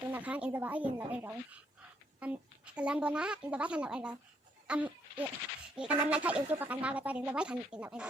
tuna khang in the ba yin la ero kalam bona in the ba than la ero kalam na tha yêu su pa kan ma ga ta in the ba than in la ero